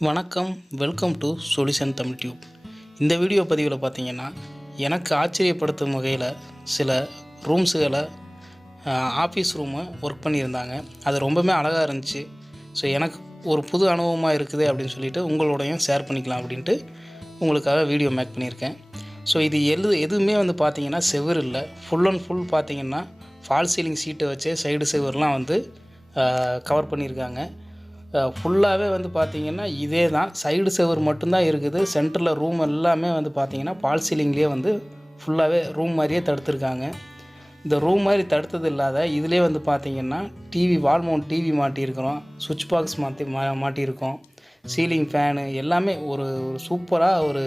வணக்கம், welcome to solution Tamil tube. இந்த video பதிவில் பார்த்தீங்கன்னா எனக்கு ஆச்சரியப்படுத்தும் வகையில் சில ரூம்ஸுகளை ஆஃபீஸ் ரூமு ஒர்க் பண்ணியிருந்தாங்க. அது ரொம்பவுமே அழகாக இருந்துச்சு. ஸோ எனக்கு ஒரு புது அனுபவமாக இருக்குது அப்படின்னு சொல்லிட்டு உங்களோடையும் ஷேர் பண்ணிக்கலாம் அப்படின்ட்டு உங்களுக்காக வீடியோ மேக் பண்ணியிருக்கேன். ஸோ இது எதுவுமே வந்து பார்த்திங்கன்னா செவுரு இல்லை, ஃபுல் அண்ட் ஃபுல் பார்த்திங்கன்னா ஃபால் சீலிங் சீட்டை வச்சு சைடு செவர்லாம் வந்து கவர் பண்ணியிருக்காங்க. ஃபுல்லாகவே வந்து பார்த்திங்கன்னா இதே தான், சைடு செவர் மட்டும்தான் இருக்குது. சென்டரில் ரூம் எல்லாமே வந்து பார்த்திங்கன்னா ஃபால் சீலிங்லேயே வந்து ஃபுல்லாகவே ரூம் மாதிரியே தடுத்துருக்காங்க. இந்த ரூம் மாதிரி தடுத்தது இல்லாத இதிலே வந்து பார்த்திங்கன்னா டிவி, வால் மவுண்ட் டிவி மாட்டியிருக்கிறோம், சுவிட்ச் பாக்ஸ் மாட்டியிருக்கோம், சீலிங் ஃபேனு எல்லாமே ஒரு சூப்பராக ஒரு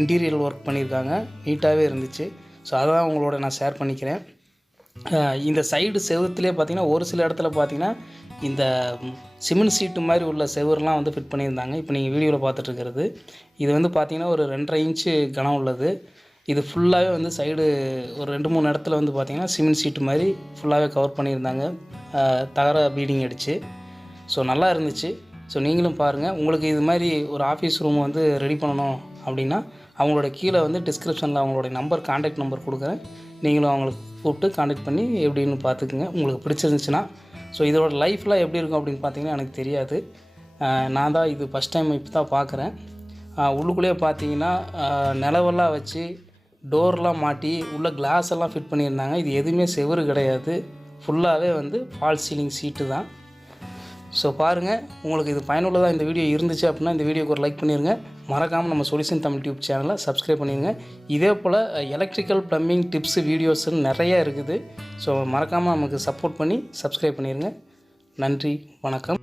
இன்டீரியர் ஒர்க் பண்ணியிருக்காங்க. நீட்டாகவே இருந்துச்சு. ஸோ அதை தான் உங்களோட நான் ஷேர் பண்ணிக்கிறேன். இந்த சைடு செவத்துலேயே பார்த்திங்கன்னா ஒரு சில இடத்துல பார்த்திங்கன்னா இந்த சிமெண்ட் சீட்டு மாதிரி உள்ள செவர்லாம் வந்து ஃபிட் பண்ணியிருந்தாங்க. இப்போ நீங்கள் வீடியோவில் பார்த்துட்ருக்கிறது இது வந்து பார்த்திங்கன்னா ஒரு 2.5 இன்ச்சு கனம் உள்ளது. இது ஃபுல்லாகவே வந்து சைடு ஒரு 2-3 இடத்துல வந்து பார்த்திங்கன்னா சிமெண்ட் சீட்டு மாதிரி ஃபுல்லாகவே கவர் பண்ணியிருந்தாங்க, தகர பீடிங் அடித்து. ஸோ நல்லா இருந்துச்சு. ஸோ நீங்களும் பாருங்கள். உங்களுக்கு இது மாதிரி ஒரு ஆஃபீஸ் ரூம் வந்து ரெடி பண்ணணும் அப்படின்னா அவங்களோட கீழே வந்து டிஸ்கிரிப்ஷனில் அவங்களோட கான்டாக்ட் நம்பர் கொடுக்குறேன். நீங்களும் அவங்களுக்கு கூப்பிட்டு கான்டாக்ட் பண்ணி எப்படின்னு பார்த்துக்குங்க. உங்களுக்கு பிடிச்சிருந்துச்சுன்னா. ஸோ இதோட லைஃப்லாம் எப்படி இருக்கும் அப்படின்னு பார்த்தீங்கன்னா எனக்கு தெரியாது. நான் தான் இது ஃபஸ்ட் டைம் இப்போ தான் பார்க்குறேன். உள்ளுக்குள்ளேயே பார்த்தீங்கன்னா நிலவெல்லாம் வச்சு டோர்லாம் மாட்டி உள்ள கிளாஸ் எல்லாம் ஃபிட் பண்ணியிருந்தாங்க. இது எதுவுமே செவுரு கிடையாது, ஃபுல்லாகவே வந்து ஃபால் சீலிங் சீட்டு தான். ஸோ பாருங்கள், உங்களுக்கு இது பயனுள்ளதாக இந்த வீடியோ இருந்துச்சு அப்படின்னா இந்த வீடியோக்கு ஒரு லைக் பண்ணிடுங்க. மறக்காமல் நம்ம சொல்யூஷன் தமிழ் டியூப் சேனலை சப்ஸ்கிரைப் பண்ணிடுங்க. இதே போல் எலக்ட்ரிக்கல் ப்ளம்பிங் டிப்ஸு வீடியோஸ்ன்னு நிறையா இருக்குது. ஸோ மறக்காமல் நமக்கு சப்போர்ட் பண்ணி சப்ஸ்கிரைப் பண்ணிடுங்க. நன்றி, வணக்கம்.